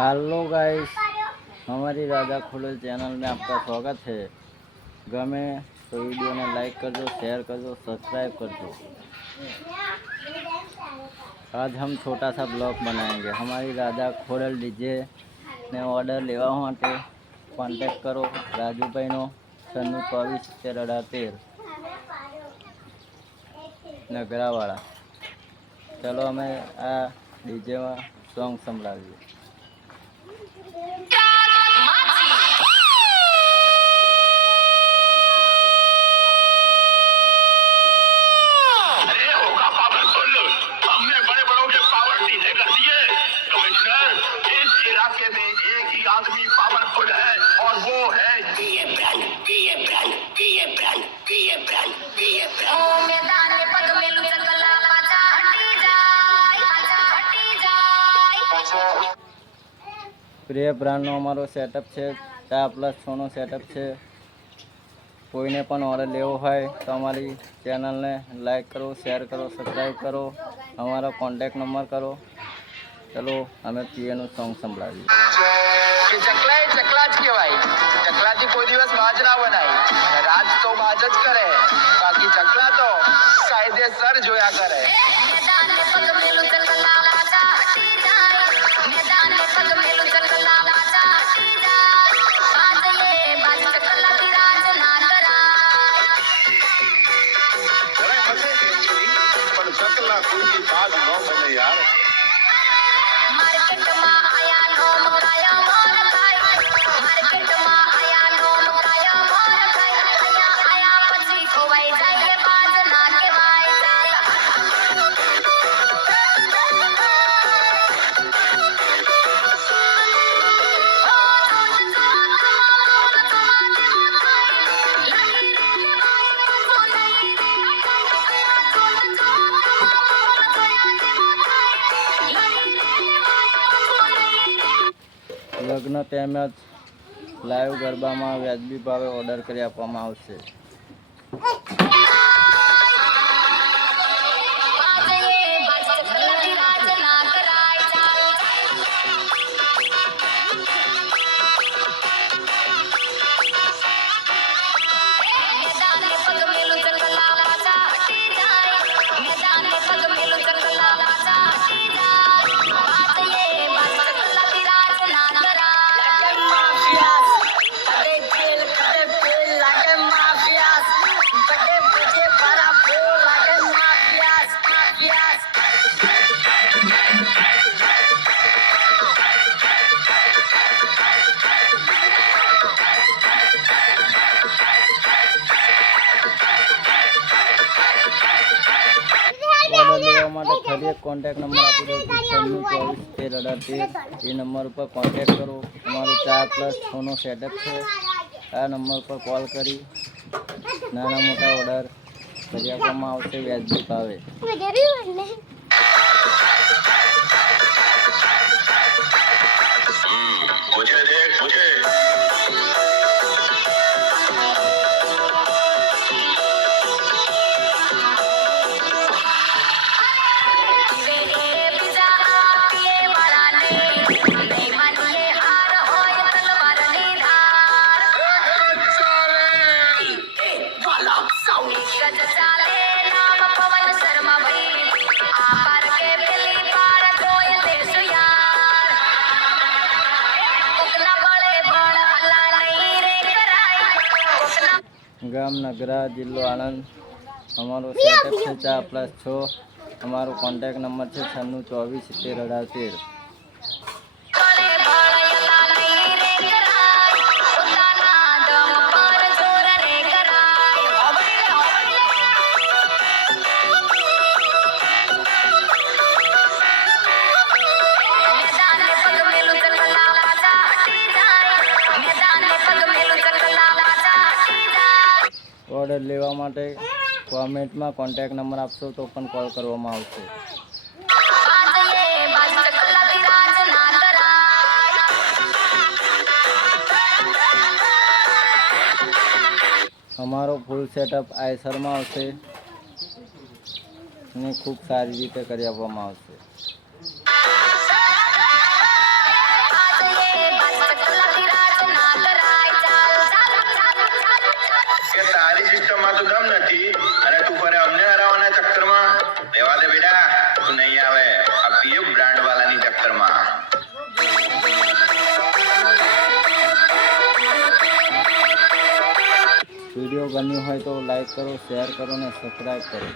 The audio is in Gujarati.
हेलो गाइस, हमारी राजा खोलल चैनल में आपका स्वागत है। गमे तो वीडियो ने लाइक कर दो, शेयर कर दो, सब्सक्राइब कर दो। आज हम छोटा सा ब्लॉग बनाएंगे। हमारी राजा खोलल डीजे ने ऑर्डर लेवा माटे कॉन्टेक्ट करो राजू भाई नो 9424 नगरावाड़ा। चलो हमें आ डीजे में सॉन्ग संभळावीए। इलाके में एक ही आदमी पावरफुल है और वो है बीए ब्रांड। मैदान में पग में लुचकला पाछा हटी जाए। प्रिय ब्रांडનો અમારો સેટઅપ છે, ચા પ્લસ 6નો સેટઅપ છે। કોઈને પણ ઓર્ડર લેવો હોય તો અમારી ચેનલને લાઈક કરો, શેર કરો, સબસ્ક્રાઈબ કરો, અમારો કોન્ટેક્ટ નંબર કરો। ચલો અમે પીએનું સોંગ સંભળાવીએ। ચકલા એ ચકલા જ કહેવાય, ચકલાથી કોઈ દિવસ બાજ ના બનાય। રાજ તો બાજ જ કરે, બાકી ચકલા તો કાયદેસર જોયા કરે। मैदान में पग में लुचकला पाछा हटी जाए। मैदान में पग में लुचकला पाछा हटी जाए। बाज चकला की राज ना कराय। जरा मजे एक्चुअली पर चकला कोई की बाज न बने यार। मार्केट में आया नोम काया मोर खाय। मार्केट में आया नोम काया मोर खाय। आया પછી ખોવાઈ જાય બાજ ના કહેવાય। લગ્ન તેમજ લાઈવ ગરબામાં વ્યાજબી ભાવે ઓર્ડર કરી આપવામાં આવશે। ઓર્ડર લેવા માટે ફરી એક કોન્ટેક્ટ નંબર આપી દઉં છું 9424131813। એ નંબર ઉપર કોન્ટેક્ટ કરો। અમારું ચા પ્લસ 6નો સેટઅપ છે। આ નંબર પર કોલ કરી નાના મોટા ઓર્ડર કરી આપવામાં આવશે વ્યાજબી ભાવે। मुझे देख मुझे ગામ નગરા, જિલ્લો આણંદ। અમારો સેટઅપ છે ચા પ્લસ 6। અમારો કોન્ટેક્ટ નંબર છે 9624701813। ઓર્ડર લેવા માટે કોમેન્ટમાં કોન્ટેક્ટ નંબર આપશો તો પણ કોલ કરવામાં આવશે। અમારો ફૂલ સેટઅપ આઈસરમાં આવશે અને ખૂબ સારી રીતે કરી આપવામાં આવશે। વિડીયો ગમ્યો હોય તો લાઈક કરો, શેર કરો ને સબસ્ક્રાઈબ કરો.